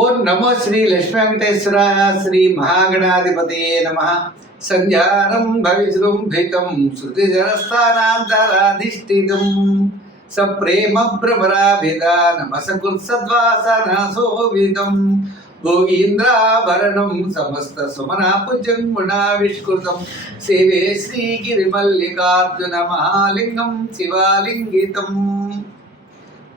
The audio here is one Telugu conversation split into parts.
ఓం నమో శ్రీ లక్ష్మీ వెంకటేశ్వరాయ శ్రీ మహాగణాధిపతి నమ. సంధ్యానం భవిజృంభితం శృతి జనస్థానాంతరాధిష్ఠితం సప్రేమ భ్రమరాభిధానమసకృత్సద్వాసనాశోభితం భోగీంద్రాభరణం సమస్త సుమనాపుజం గుణావిష్కృతం. సేవే శ్రీగిరిమల్లికార్జున మహాలింగం శివాలింగితం.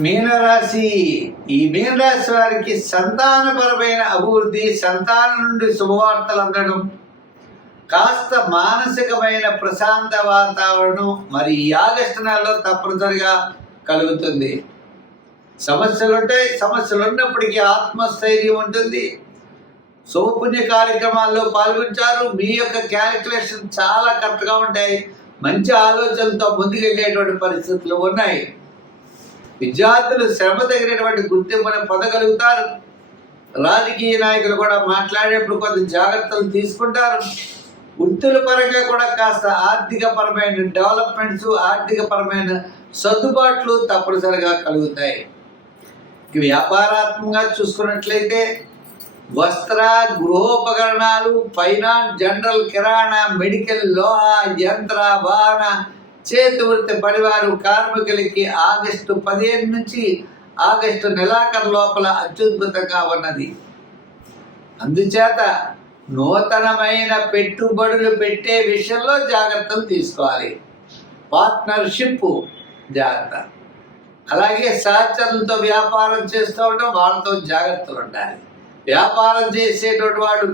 మీనరాశి. ఈ మీనరాశి వారికి సంతానపరమైన అభివృద్ధి సంతానం నుండి శుభవార్తలు అందడం కాస్త మానసికమైన ప్రశాంత వాతావరణం మరి ఈ ఆగస్టు నెలలో తప్పనిసరిగా కలుగుతుంది. సమస్యలు ఉంటాయి సమస్యలు ఉన్నప్పటికీ ఆత్మస్థైర్యం ఉంటుంది. శుభపుణ్య కార్యక్రమాల్లో పాల్గొంటారు. మీ యొక్క క్యాలిక్యులేషన్ చాలా కరెక్ట్గా ఉంటాయి. మంచి ఆలోచనలతో ముందుకెళ్ళేటువంటి పరిస్థితులు ఉన్నాయి. విద్యార్థులు శ్రమ తగినటువంటి గుర్తింపుని పొందగలుగుతారు. రాజకీయ నాయకులు కూడా మాట్లాడేప్పుడు కొంత జాగ్రత్తలు తీసుకుంటారు. వృత్తుల పరంగా కూడా కాస్త ఆర్థిక పరమైన డెవలప్మెంట్స్ ఆర్థిక పరమైన సర్దుబాట్లు తప్పనిసరిగా కలుగుతాయి. వ్యాపారాత్మకంగా చూసుకున్నట్లయితే వస్త్ర గృహోపకరణాలు ఫైనాన్స్ జనరల్ కిరాణా మెడికల్ లోహ యంత్ర వాహన చేతి వృత్తి పనివారు కార్మికులకి ఆగస్టు పదిహేను నుంచి ఆగస్టు నెలాఖరు లోపల అత్యద్భుతంగా ఉన్నది. అందుచేత నూతనమైన పెట్టుబడులు పెట్టే విషయంలో జాగ్రత్తలు తీసుకోవాలి. పార్ట్నర్షిప్ జాగ్రత్త. అలాగే సహచరులతో వ్యాపారం చేస్తూ ఉండడం వాళ్ళతో జాగ్రత్తలు ఉండాలి. వ్యాపారం చేసేటువంటి వాడు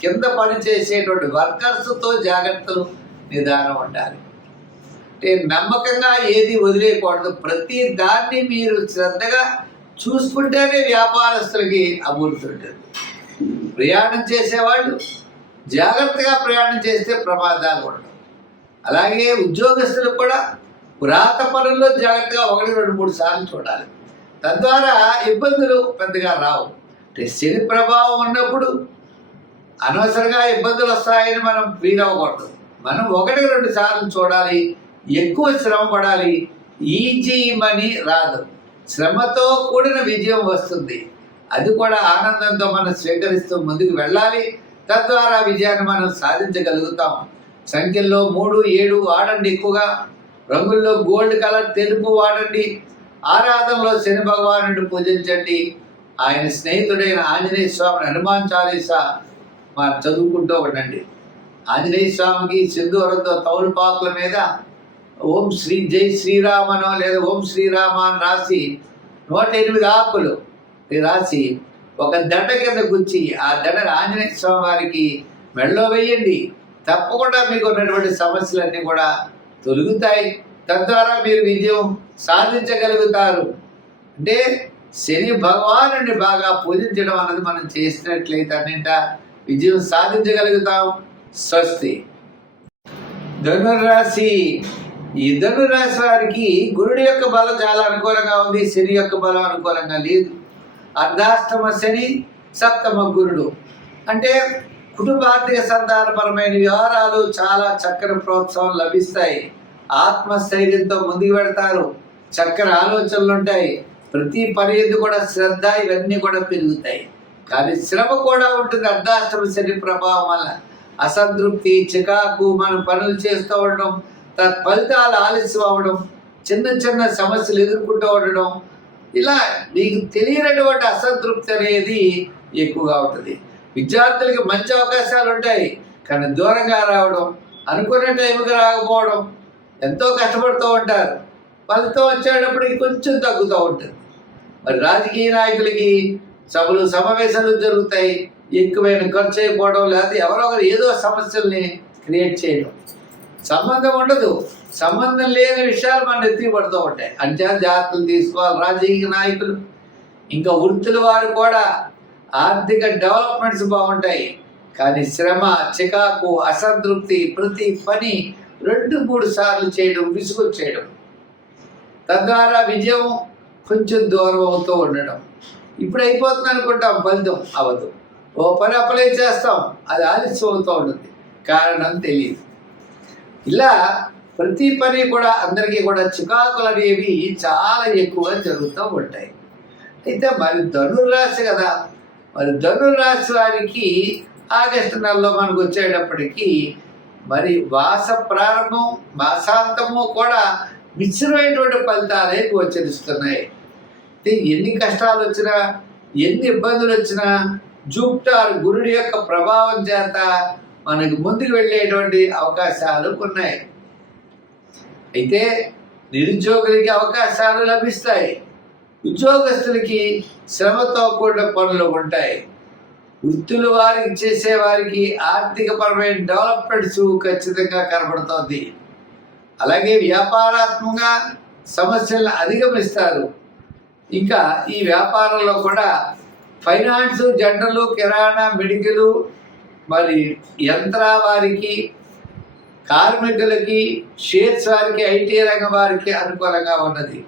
కింద పని చేసేటువంటి వర్కర్స్తో జాగ్రత్తలు నిదానం ఉండాలి. నమ్మకంగా ఏది వదిలేయకూడదు. ప్రతి దాన్ని మీరు శ్రద్ధగా చూసుకుంటేనే వ్యాపారస్తులకి అభివృద్ధి ఉంటుంది. ప్రయాణం చేసేవాళ్ళు జాగ్రత్తగా ప్రయాణం చేస్తే ప్రమాదాలు ఉండవు. అలాగే ఉద్యోగస్తులు కూడా వ్రాత పనుల్లో జాగ్రత్తగా ఒకటి రెండు మూడు సార్లు చూడాలి. తద్వారా ఇబ్బందులు పెద్దగా రావు. అంటే శని ప్రభావం ఉన్నప్పుడు అనవసరంగా ఇబ్బందులు వస్తాయని మనం ఫీల్ అవ్వకూడదు. మనం ఒకటి రెండు సార్లు చూడాలి. ఎక్కువ శ్రమ పడాలి. ఈజీ మనీ రాదు. శ్రమతో కూడిన విజయం వస్తుంది. అది కూడా ఆనందంతో మనం స్వీకరిస్తూ ముందుకు వెళ్ళాలి. తద్వారా విజయాన్ని మనం సాధించగలుగుతాం. సంఖ్యల్లో మూడు ఏడు వాడండి ఎక్కువగా. రంగుల్లో గోల్డ్ కలర్ తెలుపు వాడండి. ఆరాధనలో శని భగవానుడు పూజించండి. ఆయన స్నేహితుడైన ఆంజనేయ స్వామిని హనుమాన్ చాలీస మనం చదువుకుంటూ ఉండండి. ఆంజనేయ స్వామికి సింధూరంతో తౌలుపాకుల మీద ఓం శ్రీ జై శ్రీరామనో లేదా ఓం శ్రీరామ అని రాసి నూట ఎనిమిది ఆకులు రాసి ఒక దండ కింద గుచ్చి ఆ దండను ఆంజనేయ స్వామి వారికి మెడలో వేయండి. తప్పకుండా మీకు ఉన్నటువంటి సమస్యలన్నీ కూడా తొలుగుతాయి. తద్వారా మీరు విజయం సాధించగలుగుతారు. అంటే శని భగవానుని బాగా పూజించడం అన్నది మనం చేసినట్లయితే అన్నింట విజయం సాధించగలుగుతాం. స్వస్తి. ధనురాశి ఈ ధనురాశి వారికి గురుడి యొక్క బలం చాలా అనుకూలంగా ఉంది శని యొక్క బలం అనుకూలంగా లేదు. అర్ధాష్టమ శని సప్తమ గురుడు. అంటే కుటుంబార్థిక సంతానపరమైన వ్యవహారాలు చాలా చక్కని ప్రోత్సాహం లభిస్తాయి. ఆత్మస్థైర్యంతో ముందుకు పెడతారు చక్కని ఆలోచనలు ఉంటాయి. ప్రతి పని కూడా శ్రద్ధ ఇవన్నీ కూడా పెరుగుతాయి. కానీ శ్రమ కూడా ఉంటుంది అర్ధాష్టమ శని ప్రభావం వల్ల. అసంతృప్తి చికాకు మనం పనులు చేస్తూ ఉండడం తత్ఫలితాలు ఆలస్యం అవ్వడం చిన్న చిన్న సమస్యలు ఎదుర్కొంటూ ఉండడం ఇలా మీకు తెలియనటువంటి అసంతృప్తి అనేది ఎక్కువగా ఉంటుంది. విద్యార్థులకి మంచి అవకాశాలు ఉంటాయి కానీ దూరంగా రావడం అనుకున్న టైంకి రాకపోవడం ఎంతో కష్టపడుతూ ఉంటారు. ఫలితం వచ్చేటప్పటికి కొంచెం తగ్గుతూ ఉంటుంది. మరి రాజకీయ నాయకులకి సభలు సమావేశాలు జరుగుతాయి ఎక్కువైన ఖర్చు అయిపోవడం లేకపోతే ఎవరో ఒకరు ఏదో సమస్యల్ని క్రియేట్ చేయడం. సంబంధం ఉండదు. సంబంధం లేని విషయాలు మన ఎత్తిపడుతూ ఉంటాయి. అంచనా జాగ్రత్తలు తీసుకోవాలి రాజకీయ నాయకులు. ఇంకా వృత్తుల వారు కూడా ఆర్థిక డెవలప్మెంట్స్ బాగుంటాయి. కానీ శ్రమ చికాకు అసంతృప్తి ప్రతి పని రెండు మూడు సార్లు చేయడం విసుగు చేయడం. తద్వారా విజయం కొంచెం దూరం అవుతూ ఉండడం. ఇప్పుడు అయిపోతుంది అనుకుంటాం ఫలితం అవ్వదు ఓ పని అప్లై చేస్తాం అది ఆలస్యం అవుతూ ఉంటుంది. కారణం తెలియదు. ఇలా ప్రతి పని కూడా అందరికీ కూడా చికాకులు అనేవి చాలా ఎక్కువగా జరుగుతూ ఉంటాయి అయితే మరి ధనుర్రాశి కదా మరి ధనుర్రాశి వారికి ఆగస్టు నెలలో మనకు వచ్చేటప్పటికి మరి మాస ప్రారంభం మాసాంతము కూడా మిశ్రమైనటువంటి ఫలితాలే గోచరిస్తున్నాయి ఎన్ని కష్టాలు వచ్చినా ఎన్ని ఇబ్బందులు వచ్చినా జూప్టార్ గురుడి యొక్క ప్రభావం చేత మనకు ముందుకు వెళ్ళేటువంటి అవకాశాలు ఉన్నాయి అయితే నిరుద్యోగులకి అవకాశాలు లభిస్తాయి. ఉద్యోగస్తులకి శ్రమతో కూడిన పనులు ఉంటాయి. వృత్తులు వారికి చేసే వారికి ఆర్థికపరమైన డెవలప్మెంట్స్ ఖచ్చితంగా కనబడుతోంది. అలాగే వ్యాపారాత్మకంగా సమస్యలను అధిగమిస్తారు. ఇంకా ఈ వ్యాపారంలో కూడా ఫైనాన్స్ జనరల్ కిరాణా మెడికల్ మరి యంత్ర వారికి కార్మికులకి షేర్స్ వారికి ఐటీ రంగం వారికి అనుకూలంగా ఉన్నది.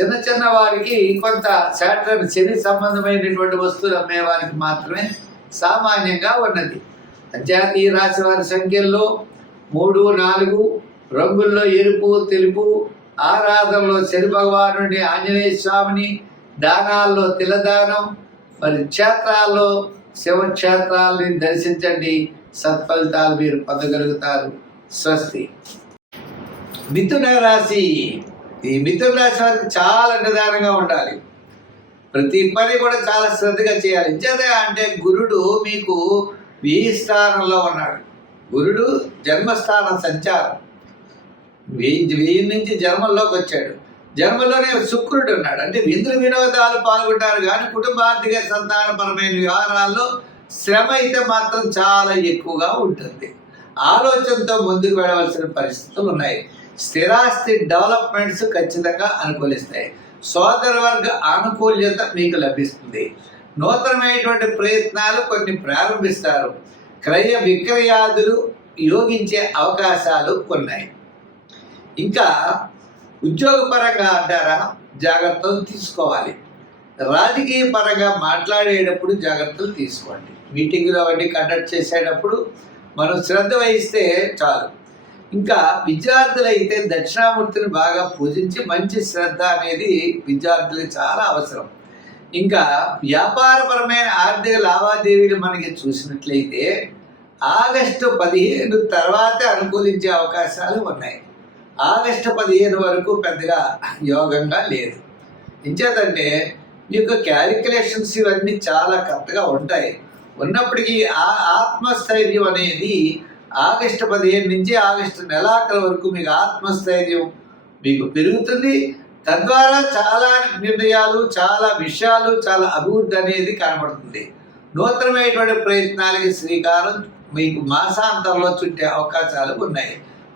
చిన్న చిన్న వారికి కొంత శాటర్ శని సంబంధమైనటువంటి వస్తువులు అమ్మే వారికి మాత్రమే సామాన్యంగా ఉన్నది. అంతేకాదు రాశి వారి సంఖ్యల్లో మూడు నాలుగు రంగుల్లో ఎరుపు తెలుపు ఆరాధనలో శని భగవాను ఆంజనేయ స్వామిని దానాల్లో తిలదానం మరి క్షేత్రాల్లో శివక్షేత్రాలని దర్శించండి. సత్ఫలితాలు మీరు పొందగలుగుతారు. స్వస్తి. మిథున రాశి. ఈ మిథున రాశి వారికి చాలా నిదానంగా ఉండాలి. ప్రతి పని కూడా చాలా శ్రద్ధగా చేయాలి. ఇంచేత అంటే గురుడు మీకు వెయ్యి స్థానంలో ఉన్నాడు. గురుడు జన్మస్థానం సంచారం. వెయ్యి వెయ్యి నుంచి జన్మల్లోకి వచ్చాడు. జన్మలోనే శుక్రుడు ఉన్నాడు. అంటే విందు వినోదాలు పాల్గొంటారు కానీ కుటుంబార్థిక సంతానపరమైన వ్యవహారాల్లో శ్రమ అయితే మాత్రం చాలా ఎక్కువగా ఉంటుంది. ఆలోచనతో ముందుకు వెళ్ళవలసిన పరిస్థితులు ఉన్నాయి. స్థిరాస్తి డెవలప్మెంట్స్ ఖచ్చితంగా అనుకూలిస్తాయి. సోదర వర్గ ఆనుకూల్యత మీకు లభిస్తుంది. నూతనమైనటువంటి ప్రయత్నాలు కొన్ని ప్రారంభిస్తారు. క్రయ విక్రయాదులు యోగించే అవకాశాలు ఉన్నాయి. ఇంకా ఉద్యోగపరంగా అంటారా? జాగ్రత్తలు తీసుకోవాలి. రాజకీయ పరంగా మాట్లాడేటప్పుడు జాగ్రత్తలు తీసుకోండి. మీటింగులు అవన్నీ కండక్ట్ చేసేటప్పుడు మనం శ్రద్ధ వహిస్తే చాలు. ఇంకా విద్యార్థులు అయితే దక్షిణామూర్తిని బాగా పూజించి మంచి శ్రద్ధ అనేది విద్యార్థులకు చాలా అవసరం. ఇంకా వ్యాపారపరమైన ఆర్థిక లావాదేవీలు మనకి చూసినట్లయితే ఆగస్టు పదిహేను తర్వాతే అనుకూలించే అవకాశాలు ఉన్నాయి. ఆగస్టు పదిహేను వరకు పెద్దగా యోగంగా లేదు. ఇంచేతంటే ఈ యొక్క క్యాలిక్యులేషన్స్ ఇవన్నీ చాలా కరెక్ట్గా ఉంటాయి. ఉన్నప్పటికీ ఆ ఆత్మస్థైర్యం అనేది ఆగస్టు పదిహేను నుంచి ఆగస్టు నెలాఖరు వరకు మీకు ఆత్మస్థైర్యం మీకు పెరుగుతుంది. తద్వారా చాలా నిర్ణయాలు చాలా విషయాలు చాలా అభివృద్ధి అనేది కనబడుతుంది. నూతనమైనటువంటి ప్రయత్నాలకి శ్రీకారం మీకు మాసాంతంలో చుట్టే అవకాశాలు ఉన్నాయి.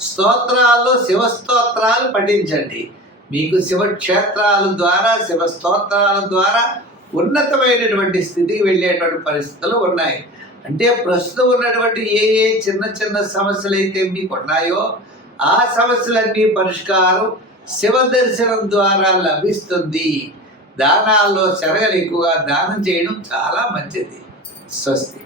స్తోత్రాల్లో శివస్తోత్రాలు పఠించండి మీకు శివక్షేత్రాల ద్వారా శివస్తోత్రాల ద్వారా ఉన్నతమైనటువంటి స్థితికి వెళ్ళేటువంటి పరిస్థితులు ఉన్నాయి. అంటే ప్రస్తుతం ఉన్నటువంటి ఏ ఏ చిన్న చిన్న సమస్యలు అయితే మీకు ఉన్నాయో ఆ సమస్యలన్నీ పరిష్కారం శివ దర్శనం ద్వారా లభిస్తుంది. దానాల్లో శరగలు ఎక్కువగా దానం చేయడం చాలా మంచిది. స్వస్తి.